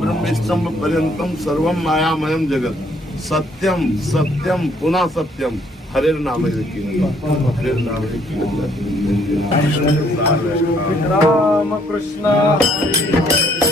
ब्रह्मस्तंभ पर्यंतम सर्व मायामयम जगत सत्यम सत्यम पुन्हा सत्यम हरेर नाम हरेर नाम राम कृष्ण